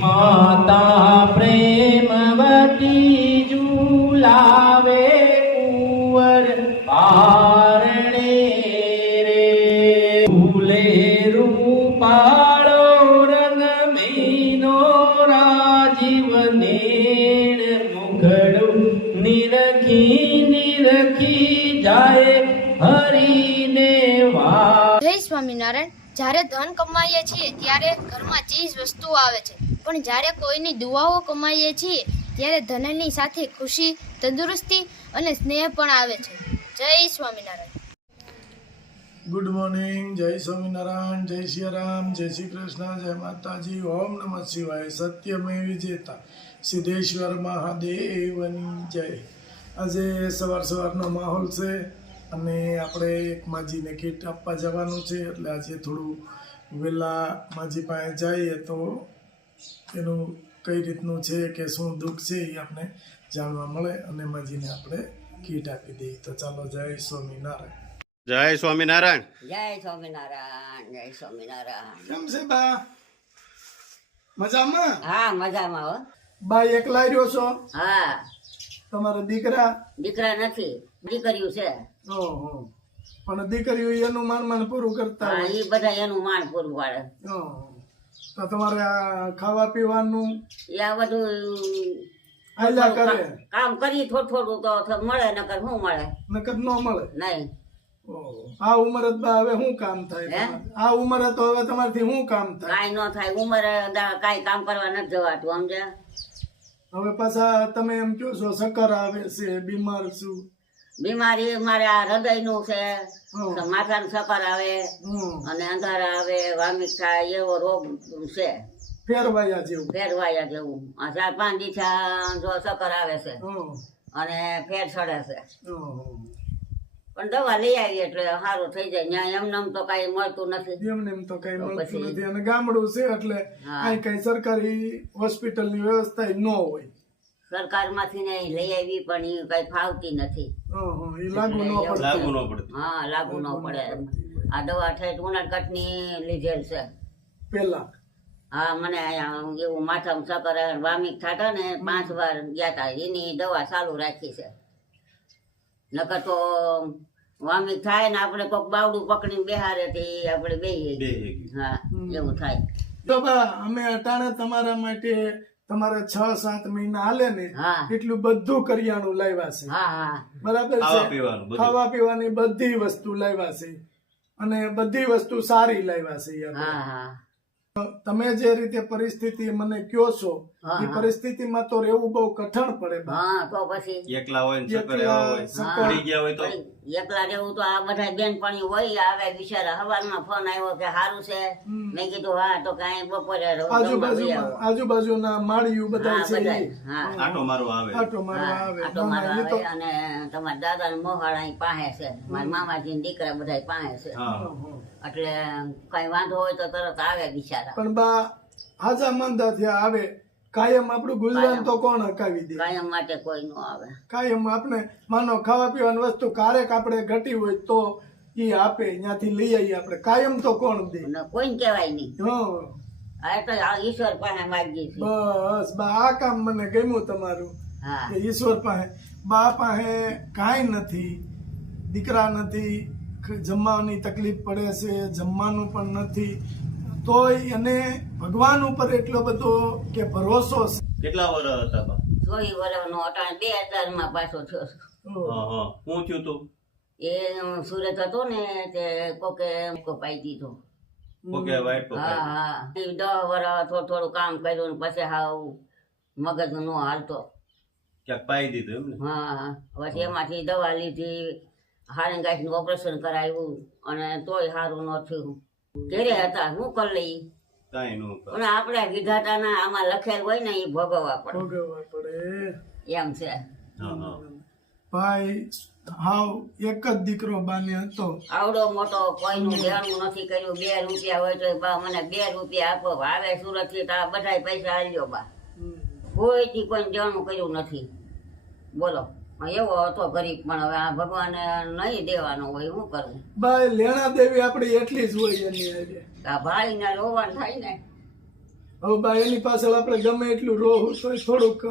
માતા પ્રેમવતી ઝુલાવે કુંવર પારણે રે ફૂલે રૂપાળો રંગ મીનો રાજીવ નેણ મુખડું નિરખી જાય હરીને વા. જય સ્વામિનારાયણ. જ્યારે ધન કમાઈએ છીએ ત્યારે ઘરમાં ચીજ વસ્તુઓ આવે છે, પણ જ્યારે કોઈની દુઆઓ કમાઈએ છીએ ત્યારે ધનની સાથે ખુશી, તંદુરસ્તી અને સ્નેહ પણ આવે છે. જય સ્વામિનારાયણ. Good morning. જય સ્વામિનારાયણ, જય શ્રી રામ, જય શ્રી કૃષ્ણ, જય માતાજી. ઓમ નમઃ શિવાય. સત્યમેવ વિજેતા સિદ્ધેશ્વર મહાદેવની જય. આજે સવારનો માહોલ છે અને આપણે એક માજીને કીટ આપવા જવાનું છે, એટલે આજે થોડું વહેલા માજી પાસે જઈએ તો એનું કઈ રીતનું છે કે શું દુઃખ છે એ આપણે જાણવા મળે અને માજીને આપણે કીટ આપી દઈએ. તો ચાલો, જય સ્વામિનારાયણ. જય સ્વામિનારાયણ. જય સ્વામિનારાયણ. જય સ્વામિનારાયણ. કેમ છે બા? મજામાં? હા, મજામાં હો. બા એકલા રહ્યો છો? હા. તમારા દીકરા? દીકરા નથી, દીકરીઓ છે. ઓહો. પણ દીકરીઓ એનું માન પૂરું કરતા હા, હોય. એ બધા એનું માન પૂરું પાડે. ઓહો. તો તમારે આ ખાવા પીવાનું એ આ બધું આયલા કરે? કામ કરી થોડું તો મળે, નકર શું મળે? નકર ન મળે. નહીં. ઓહો. આ ઉંમરે તો બા હવે શું કામ થાય? હે? આ ઉંમરે તો હવે તમારથી શું કામ થાય? કાંઈ ન થાય. ઉંમરે કાંઈ કામ કરવા નથી જવાતું, સમજે? હવે પાછા તમે એમ કહો છો સકર આવે છે, બીમાર છું. બીમારી મારે આ હૃદયનું છે, હમ. માથાનું સકર આવે અને અંધારા આવે, વામિક થાય, એવો રોગ છે. ફેરવાયા જેવું. ફેરવાયા જેવું. આ 4-5 દિવસ જો સકર આવે છે ઓહો. અને ફેર ચડે છે, ઓહો. પણ દવા લઈ આવી એટલે સારું થઈ જાય. ત્યાં એમને તો કઈ મળતું નથી. એમને એમ તો કઈ મળતું પછી? નથી અને ગામડું છે એટલે હા. અહીં કઈ સરકારી હોસ્પિટલની વ્યવસ્થા ન હોય. સરકાર માંથી ને લઈ આવી પણ એ કઈ ફાવતી નથી. ઓહો. ઈ લાગુ ન પડતું. લાગુ ન પડતું. હા, લાગુ ન પડે. આ દવા ઠેઠ ઉનાળકટ ની લીધેલ છે. પેલા હા, મને અહીંયા એવું માથામાં સકર વામિક થતા ને 5 વાર ગયા તા, એની દવા ચાલુ રાખી છે. નકર તો વામિક થાય ને આપણે કોક બાવડું પકડીને બેહારે તે આપણે બેહીએ. હા, એવું થાય. તો બા અમે અટાણે તમારા માટે તમારે 6-7 મહિના હાલે ને હા. એટલું બધું કરિયાણું લાવ્યા છે. હા, હા. બરાબર ખાવા છે? પીવાનું બધું. ખાવા પીવાની બધી વસ્તુ લાવ્યા છે અને બધી વસ્તુ સારી લાવ્યા છે યાર. હા, હા. તમે જે રીતે પરિસ્થિતિ મને કયો છો હા, એ હા. પરિસ્થિતિમાં તો રહેવું બહુ કઠણ પડે બા. હા, તો પછી એકલા હોય ને ચક્કર એકલા એવા હોય, ચક્કર. પડી ગયા હોય તો એકલા રહેવું તો આ બધા બેનપણી હોય આવે બિચારા. હવારમાં ફોન આવ્યો કે સારું છે. મેં કીધું હા, તો કઈ બપોરે આજુબાજુના માળિયું બધા હા, છે બધા. ઈ. હા. આટો મારવા આવે. આટો મારવા આવે. આટો ના, મારવા ના, એ તો આવે અને તમારા દાદા ને મોહાળ અહીં પાસે છે. મારા મામાજી ને દીકરા બધા પાસે છે. હા. એટલે કઈ વાંધો હોય તો તરત આવે બિચારા. પણ બા હાજા મંદા થયા આવે કાયમ આપણું ગુજરાન તો કોણ હકાવી દે? કાયમ માટે કોઈ નો આવે. કાયમ આપણે માનો ખાવા પીવાની વસ્તુ કારેક આપણે ઘટી હોય તો ઈ આપે, ત્યાંથી લઈ આવીએ આપણે. કાયમ તો કોણ દે? અને કોઈને કહેવાય નહીં. હા. આ તો આ ઈશ્વર પાસે માગીએ છીએ. બસ બા આ કામ મને ગમ્યું તમારું હા. કે ઈશ્વર પાસે. બા પાસે કાંઈ નથી, દીકરા નથી, જમવાની તકલીફ પડે છે, જમવાનું પણ નથી, તોય એને ભગવાન ઉપર એટલો બધો કે ભરોસો છે. કેટલા વર્ષ હતા બા? 24 વર્ષનો અટાણ 2000 માં પાછો થયો છું. હા, હા. શું થયું તું? એ સુરત હતો ને તે કોકે કપાઈ દીધો. ઓકે, વાઈટ હા, હા. 10 વર્ષ થોડું કામ કર્યું ને પછી હાવ મગજ નો હાલતો. ક્યાંક પાઈ દીધું એમ ને? હા, પછી એમાંથી દવા લીધી, હારંગાઈશ નું ઓપરેશન કરાવ્યું અને તોય સારું ન થયું. ઘેરે હતા, શું કરી લઈ? કાંઈ નો કરે. અને આપણે વિધાતા ના આમાં લખેલ હોય ને એ ભોગવવા પડે. ભોગવવા પડે. એમ છે. હા, હા. ભાઈ હાવ એક જ દીકરો બાને હતો. આવડો મોટો કોઈનું દેણું નથી કર્યું. 2 રૂપિયા હોય તો બા મને 2 રૂપિયા આપો. આવે સુરત થી તો બધા પૈસા આલ્યો બા. કોઈથી કોઈ દેણું કર્યું નથી. બોલો, એવો હતો ગરીબ. પણ હવે આ ભગવાને નહીં દેવાનો હોય, શું કરવું? ભાઈ લેણા દેવી આપડી એટલી જ હોય એની હારે. આ ભાઈ ને રોવાન થાય ને. હવે બા એની પાછળ આપણે ગમે એટલું રોવું તો થોડુંક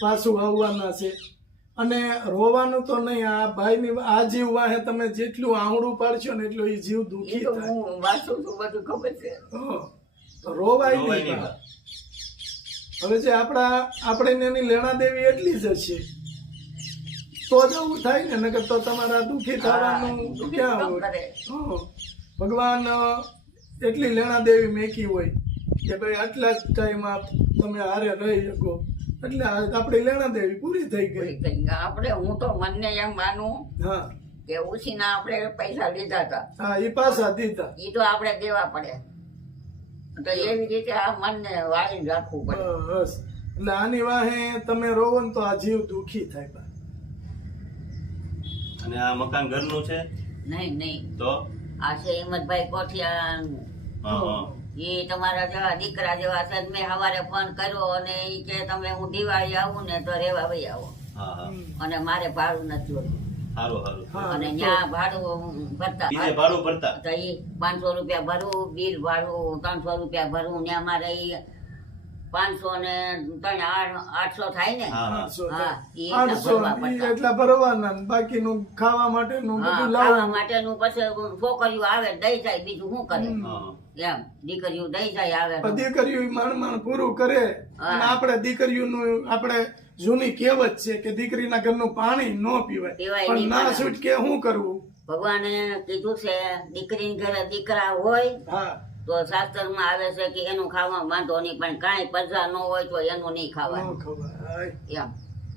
પાછું આવવાના છે. અને રોવાનું તો નહીં, આ ભાઈની આ જીવ વાહે તમે જેટલું આંગળું પાડશો ને એટલું એ જીવ એ દુખી તો થાય. હું વાંચું છું બધું ખબર છે. તો રોવાય રોવાય નહીં નહીં બા. હવે જે આપણે એની લેણા દેવી એટલી જ હશે તો જ આવું થાય ને, નકર તો તમારા દુખી થવાનું દુઃખી ક્યાં કામ હોય? કરે. ભગવાન એટલી લેણા દેવી મેકી હોય કે ભાઈ આટલા જ ટાઈમમાં તમે હારે રહી શકો, એટલે આપણી લેણા દેવી પૂરી થઈ ગઈ. આપણે હું તો મનને એમ માનું હા કે ઉછીના આપણે પૈસા લીધા હતા હા, એ પાછા દીધા. એ તો આપણે દેવા પડે, તો એવી રીતે આ મનને વાળી રાખવું પડે. બસ એટલે આની વાહે તમે રોવો ને તો આ જીવ દુખી થાય બા. અને આ મકાન ઘરનું છે નહીં નહીં, તો આ છે હિંમતભાઈ કોઠિયા, હા હા એ તમારા જેવા દીકરા જેવા છે. મેં સવારે ફોન કર્યો અને એ કે તમે હું દિવાળી આવું ને તો રેવા ભાઈ આવો, હા હા અને મારે ભાડું નથી હોતું. સારું સારું. હા, અને ત્યાં ભાડું ભરતા બીજે ભાડું ભરતા તો એ 500 રૂપિયા ભરવું, બિલ ભાડું 300 રૂપિયા ભરવું ને અમારે ઈ 500 ને 800 થાય ને. હા હા 800 હા, ઈ 800 ભરવા પડતા. એટલા ભરવાના ને બાકીનું ખાવા માટેનું હા, બધું ખાવા લાવવું. માટેનું પછી છોકરીઓ આવે દઈ જાય, બીજું શું કરે? હા એમ દીકરીઓ દઈ જાય આવે તો. દીકરીઓ માંડ પૂરું કરે. અને આપણે દીકરીઓનું આપણે જૂની કહેવત છે કે દીકરીના ઘરનું પાણી ન પીવાય, પીવાય પણ નહીં, ના પણ છૂટકે શું કરવું? ભગવાને કીધું છે દીકરીને ઘરે દીકરા હોય હા તો શાસ્ત્રમાં આવે છે કે એનું ખાવા વાંધો નહીં, પણ કાંઈ પ્રજા ન હોય તો એનું નહીં ન ખાવાનું. ખવાય. એમ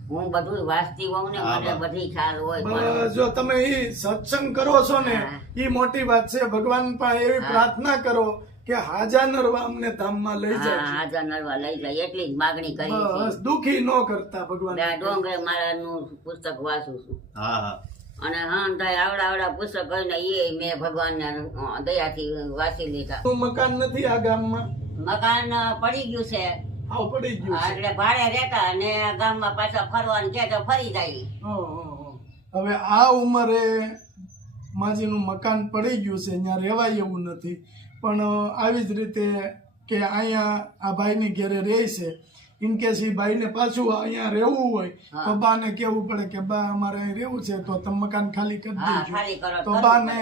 હું બધું વાંચતી હોઉં ને, હા, મને બા. બધી ખ્યાલ હોય. બસ જો તમે ઈ સત્સંગ કરો છો ને હા. ઈ મોટી વાત છે. ભગવાન પાસે એવી હા. પ્રાર્થના કરો કે હાજા નરવા અમને ધામમાં લઈ હા, જાય. હાજર નરવા લઈ જાય એટલી જ માગણી કરી બસ દુખી ન કરતા ભગવાન. છે. ડોંગરે મહારાજનું પુસ્તક વાંચું છું, હા હા અને હા થાય આવડા પુસ્તક હોય ને એ મેં ભગવાનને દયાથી વાંચી લીધા. નું મકાન નથી આ ગામમાં, મકાન પડી ગયું છે, આવ પડી ગયું છે. એટલે ભાડે રહેતા અને ગામમાં પાછા ફરવાનું કે તો ફરી જાય. હવે આ ઉંમરે માજીનું મકાન પડી ગયું છે, ત્યાં રહેવાય એવું નથી. પણ આવી જ રીતે કે અહીંયા આ ભાઈની ઘરે રહે છે, ઇન કેસ એ ભાઈને પાછું અહીંયા રહેવું હોય તો બાને કેવું પડે કે બા અમારે અહીં રહેવું છે તો તમે મકાન ખાલી કરી હા, દેજો. ખાલી કરો તો બાને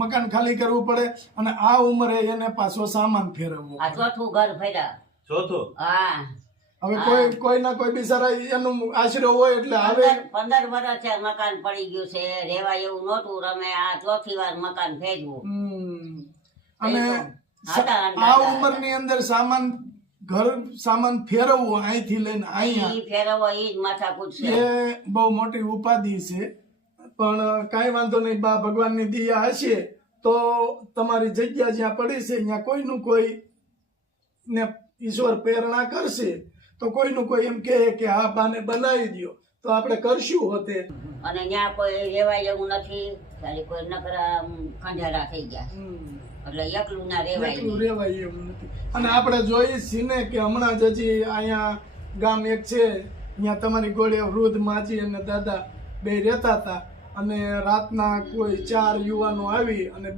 મકાન ખાલી કરવું પડે અને આ ઉંમરે એને પાછો સામાન ફેરવવો આ પડે. ચોથું ઘર ફર્યા. ચોથું હા, હવે કોઈ ના કોઈ બિચારા એનું આશરો હોય એટલે આવે. 15 વર્ષ છે મકાન પડી ગયું છે, રેવાય એવું નહોતું. રમે આ ચોથી વાર મકાન ફેરવું. અને આ ઉંમરની અંદર ઘર સામાન ફેરવવું અહીંથી લઈને અહીંયા ઈ ફેરવો ઈ જ માથાકૂટ છે. એ બહુ મોટી ઉપાધિ છે. પણ કાંઈ વાંધો નહીં બા, ભગવાનની દયા હશે તો તમારી જગ્યા જ્યાં પડી છે ત્યાં કોઈનું કોઈ ને ઈશ્વર પ્રેરણા કરશે તો કોઈનું કોઈ એમ કહે કે આ બાને બનાવી દો તો આપણે કરશું હોતે. અને ત્યાં કોઈ રેવાય એવું નથી, ખાલી કોઈ નકરા ખંડેરા થઈ ગયા, એટલે એકલું ના રેવાય એટલું નહીં. રેવાય એવું નથી. અને આપણે જોઈએ છીએ ને કે હમણાં જ હજી અહીંયા ગામ એક છે ત્યાં તમારી ગોળે વૃદ્ધ માજી અને દાદા બે રહેતા હતા અને રાતના કોઈ 4 યુવાનો આવી અને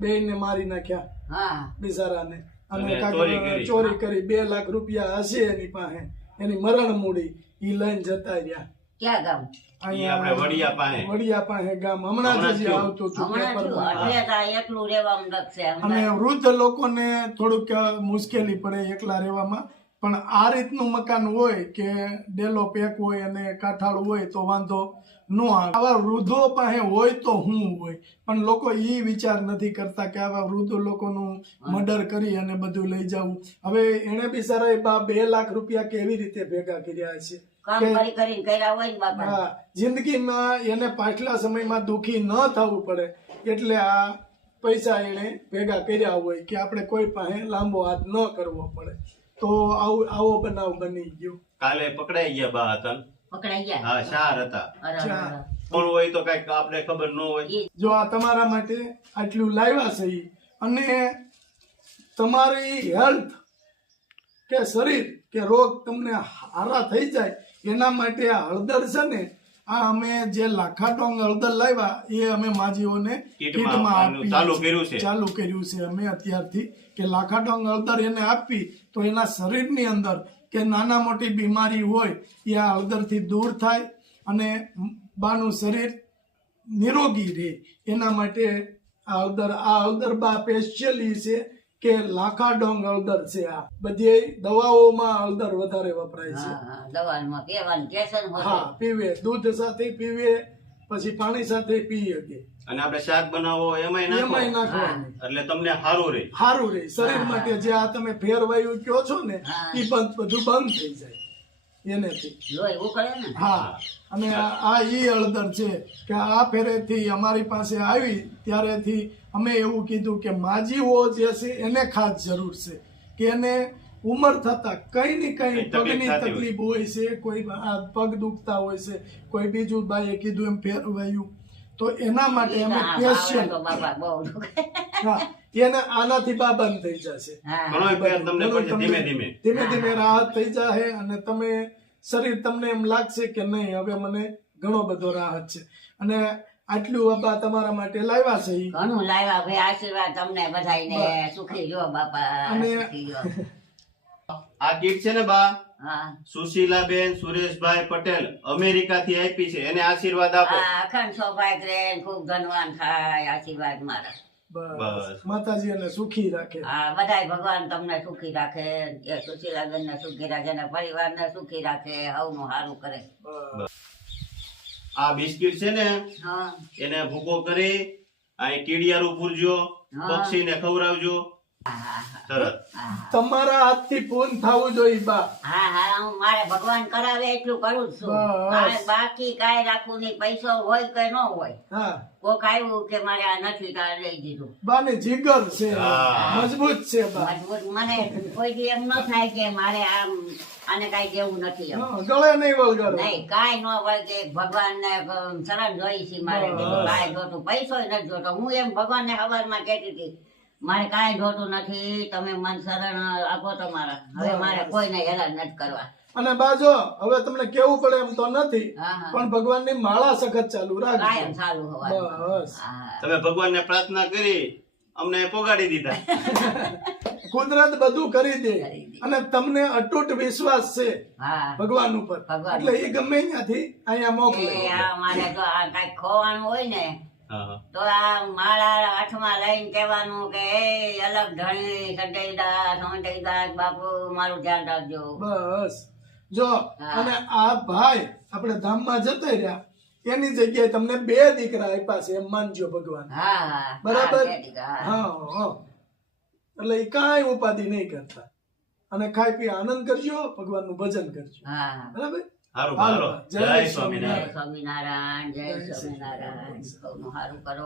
બેયને મારી નાખ્યા હા, બિચારાને. અને અને કાંઈક ચોરી કરી. ચોરી કરી 2 લાખ રૂપિયા હશે એની પાસે, એની મરણ મૂડી ઈ લઈને જતા રહ્યા. ક્યાં ગામ? ઈ આપણે વડિયા પાસે. વડિયા પાસે ગામ હમણાં જ હજી થયું. આવતું હતું હમણાં પેપરમાં. થયું, એટલે તો આ એકલું રેવાનું લખશે. અને વૃદ્ધ લોકોને થોડુંક મુશ્કેલી પડે એકલા રહેવામાં. પણ આ રીતનું મકાન હોય કે ડેલો પેક હોય અને કાંઠાળું હોય તો વાંધો ન આવે. આવા વૃદ્ધો પાસે હોય તો શું હોય, પણ લોકો એ વિચાર નથી કરતા કે આવા વૃદ્ધ લોકોનું મર્ડર કરી અને બધું લઈ જવું. હવે એને બિચારા 2 લાખ રૂપિયા કેવી રીતે ભેગા કર્યા છે? કામ કરી કરીને કર્યા હોય ને બાપા. હા, જિંદગીમાં એને પાછલા સમયમાં દુખી ન થવું પડે એટલે આ પૈસા એને ભેગા કર્યા હોય કે આપણે કોઈ પાસે લાંબો હાથ ન કરવો પડે. તો આવો બનાવ બની ગયો. કાલે પકડાઈ ગયા બા હતા. પકડાઈ ગયા. હા, શાર હતા. અરે, ચાર. અરે. કોણ હોય તો કઈક આપણે ખબર ન હોય. જો આ તમારા માટે આટલું લાવ્યા છે ઈ. અને તમારી હેલ્થ કે શરીર કે રોગ તમને હારા થઈ જાય એના માટે આ હળદર છે ને આ અમે જે લાખાટોંગ હળદર લાવ્યા એ અમે માજીઓને કીટમાં કીટમાં આપવાનું આપી ચાલુ કર્યું છે. ચાલુ કર્યું છે અમે અત્યારથી કે લાખાટોંગ હળદર એને આપી તો એના શરીરની અંદર કે નાના મોટી બીમારી હોય એ આ હળદરથી દૂર થાય અને બાનું શરીર નિરોગી રહે એના માટે આ હળદર બા સ્પેશિયલી છે કે લાખાડોંગ હળદર છે. આ બધી દવાઓમાં હળદર વધારે વપરાય છે. હા દવામાં પીવાનું ટેશન હોય હા પીવે, દૂધ સાથે પીવે, પછી પાણી સાથે પી શકે, અને આપણે શાક બનાવો એમાંય નાખો એમાંય નાખવાની. એટલે તમને સારું રહે. સારું રહે શરીર માટે. જે આ તમે ફેરવાયું કહો છો ને હા. એ બધું બંધ થઈ જાય એનેથી. લોહી ઉકળે ને હા અને આ ઈ હળદર છે કે આ ફેરેથી અમારી પાસે આવી ત્યારેથી અમે એવું કીધું કે માજીઓ જે છે એને ખાસ જરૂર છે કે એને ઉંમર થતા કઈ ને કઈ કઈ તકલીફ પગની થતી તકલીફ હોય છે, કોઈ આ પગ દુખતા હોય છે, કોઈ બીજું બાઈએ કીધું એમ ફેરવાયું તો એના માટે અમે હા, સ્પેશિયલ તો બાપા બહુ દુખે. હા એને આનાથી બા બંધ થઈ જશે. હા ઘણો ફેર તમને ઘણું પડશે ધીમે ધીમે. ધીમે ધીમે રાહત થઈ જાય અને તમે શરીર તમને એમ લાગશે કે નહીં હવે મને ઘણો બધો રાહત છે. અને આટલું બાપા તમારા માટે લાવ્યા છે ઈ. ઘણું લાવ્યા ભાઈ આશીર્વાદ તમને બધાયને સુખી જો બાપા અને- સુખી જો. આ કીટ છે ને બા હા સુશીલાબેન સુરેશભાઈ પટેલ અમેરિકાથી આપી છે, એને આશીર્વાદ આપો. આ અખંડ સૌભાગ્ય રહે ને ખૂબ ધનવાન થાય આશીર્વાદ મારા. બસ બસ. માતાજી એને સુખી રાખે. હા બધાય ભગવાન તમને સુખી રાખે, એ સુશીલાબેન ને સુખી રાખે ને પરિવાર ને સુખી રાખે, હવનું સારું કરે. બસ. આ બિસ્કિટ છે ને હા એને ભૂકો કરી અહીં કીડિયારું પૂરજો, હા. પક્ષીને ખવડાવજો. તરત હા તમારા હાથથી પૂર્ણ થવું જોઈએ બા. હા હા હું મારે ભગવાન કરાવે એટલું કરું જ છું. બસ. મારે બાકી કાંઈ રાખવું નહીં, પૈસો હોય કે ન હોય. હા કોક આવ્યું કે મારે આ નથી તારે લઈ દીધું. બાને જીગર છે, હા. મજબૂત છે બા. મજબૂત મને કોઈ દી એમ ન થાય કે મારે આને કાંઈ દેવું નથી એમ. હા, ગળે નહીં વળગાડો. નહીં કાંઈ ન હોય કે ભગવાન ને શરણ જોઈ છે મારે બસ. બીજું કાંઈ જોતું, પૈસો નથી જોતો. હું એમ ભગવાન ને સવારમાં કહેતી હતી મારે કાંઈ જોતું નથી, તમે મન શરણ આપો તમારા. હવે મારે કોઈને હેરાન નથી કરવા. અને બાજો હવે તમને કેવું પડે એમ તો નથી હા હા પણ ભગવાનની માળા સખત ચાલુ કાયમ રાખજો. ચાલુ હોવા. બસ હા તમે ભગવાનને પ્રાર્થના કરી અમને પોગાડી દીધા. કુદરત બધું કરી દે કરી દે. અને તમને અતૂટ વિશ્વાસ છે હા ભગવાન ઉપર ભગવાન એટલે એ ગમે ત્યાંથી અહીંયા મોકલે. એ આ મારે તો આ કાંઈક ખોવાનું હોય ને હા. તો આ માળા હાથમાં લઈને કહેવાનું કે એ અલગ ધણી સંજયદાસ સંજયદાસ બાપુ મારું ધ્યાન રાખજો. બસ જો હા. અને આ ભાઈ આપણે ધામમાં જતા રહ્યા એની જગ્યાએ તમને 2 દીકરા આપ્યા છે એમ માનજો ભગવાન. હા હા બરાબર હા, ઠીક, હા. હા હા એટલે એ કાંઈ ઉપાધિ નહીં કરતા અને ખાઈ પી આનંદ કરજો, ભગવાનનું ભજન કરજો. હા હા બરાબર સારું હાલો. હાલો. જય જય જય સ્વામિનારાયણ. સ્વામિનારાયણ જય સ્વામિનારાયણ સૌનું સારું કરો.